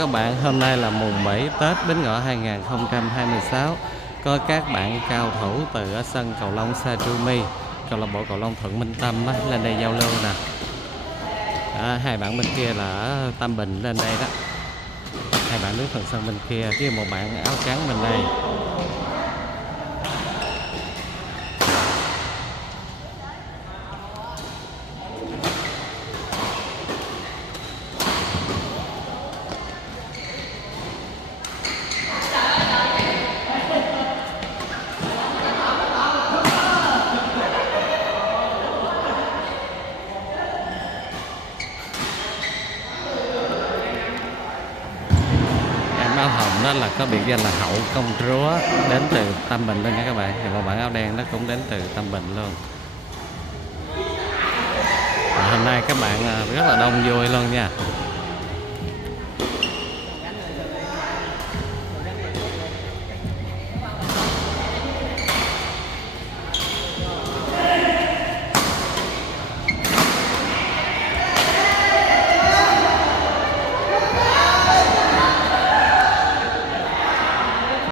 các bạn, hôm nay là mùng 7 Tết Bính Ngọ 2026. Có các bạn cao thủ từ ở sân cầu lông Satrumi, câu lạc bộ cầu lông Thuận Minh Tâm á, lên đây giao lưu nè. Đó, hai bạn bên kia là ở Tam Bình lên đây đó. Hai bạn đứng phần sân bên kia, với một bạn áo trắng bên đây. Áo hồng đó là có biệt danh là Hậu Công Chúa, đến từ Tam Bình luôn nha các bạn. Thì một bạn áo đen nó cũng đến từ Tam Bình luôn. Hôm nay các bạn rất là đông vui luôn nha.